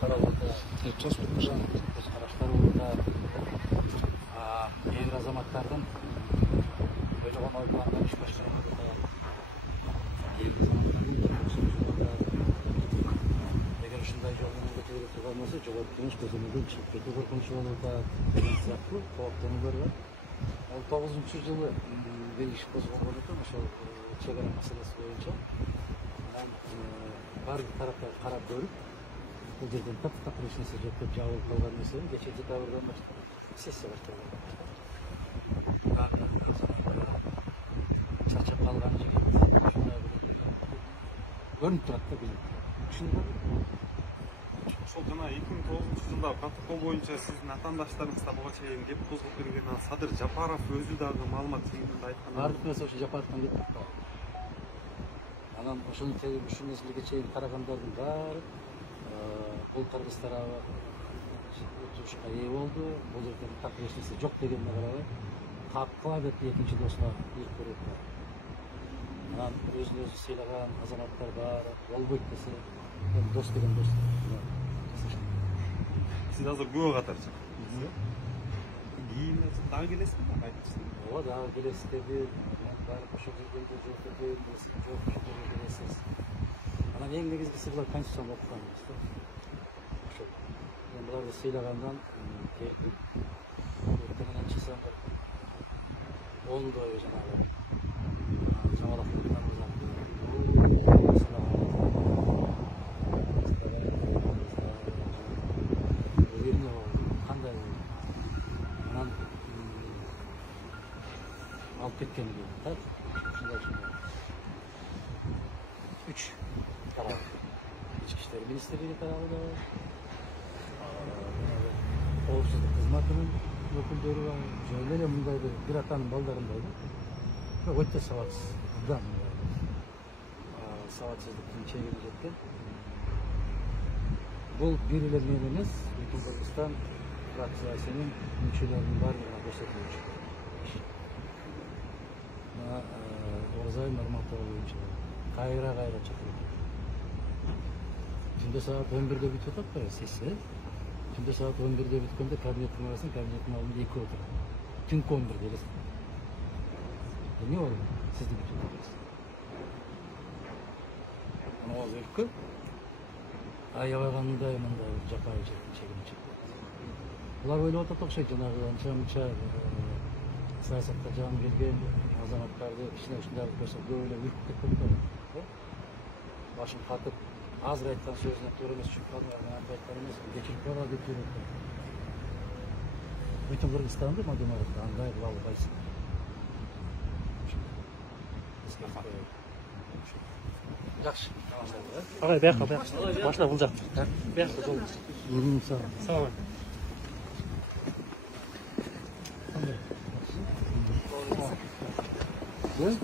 каралганда көз караштар болууда, кээ бир азаматтардын ойлогон ой пландар иш башкарылууда, кээ бир азаматтардын эгер ушундай жол менен кетүүгө турган болсо жогорку кеңеш көзөмөлдөн чыгып кетүү коркунучу болууда деген сыяктуу кооптонуулар бар. Ал 9-жылы иш козголгон экен ошол чек ара маселеси боюнча. Барлык тараптар карап көрүп, бул жерден таптап эч нерсе жок деп жабылып калган нерсени кечээ декабрдан баштап сессия башталган. Чачап калган жигит ушундай көрүнүп турат да билет. Ошол жана 2009-жылда протокол боюнча сиздин атаандаштарыңызда буга чейин кеп козгоп берген Садыр Жапаров өзү дагы маалымат жыйынында айткан. Бардык нерсе ошо Жапаровдон кетип калды. Анан ушул нерселерге чейин карагандардын баары бул кыргыздар утурушка ээ болду. Бул жерден так эч нерсе жок дегенине карабай, капкыла деп экинчи досуна ийип көрөт. Анан өзүн өзү сыйлаган азаматтар баары болбойт десе, дос деген дос. Сиз азыр күбө катары чыктыңыз. Кийин дагы келесизби? Ооба, дагы келесиз деди. Барып ошол жерде жок деп жок келесиз. Анан эң негизгиси булар конституцияны окуган эмес да. Ошол. Мен буларды сыйлагандан келдим. Эртеңинен чыксам 10-дой жанагы Жамалов алып кеткен gibi. Üç taraf. İçki İşleri Ministrliği tarafı da var. Koğuşsuzluk hizmetinin ökülleri var. Şöyle bundaydı. Bir atanın ballarındaydı. Ve öte savatsız. Buradan savatsızlıkın çevirip etti. Bu birilerinin emez. Bütün Kırgızstan fraktsiyasının mülkçülerinin varlığına gösteriyor. Orzay Nurmatova boyunca kayra çakırdı. Şimdi saat 11'de bitiyor da sesi. Şimdi saat 11'de bittiğinde kabinetin arasında kabinetin alında 2 oturdu. Tüm 11'de resim. Ne oldu? Siz de bitirdiniz. Ama o zırkı ayavaganında yanında Japaya çekti, çekimi çekti. Bunlar böyle ototok şey cenabı ança siyasatta can gelgen azamattарды кичине ушундай көрсөк көбүлө үркүп кеткен да. Башын катып, азыр айткан сөзүнө туура эмес чүп калган айткан эмес, кечирип барат деп жүрөт. Бүтүн Кыргызстанды Мадумаровду андай кыла албайсың. Жакшы. Агай, бияка. Машина бул жак. Бияка жол. Сау. Good.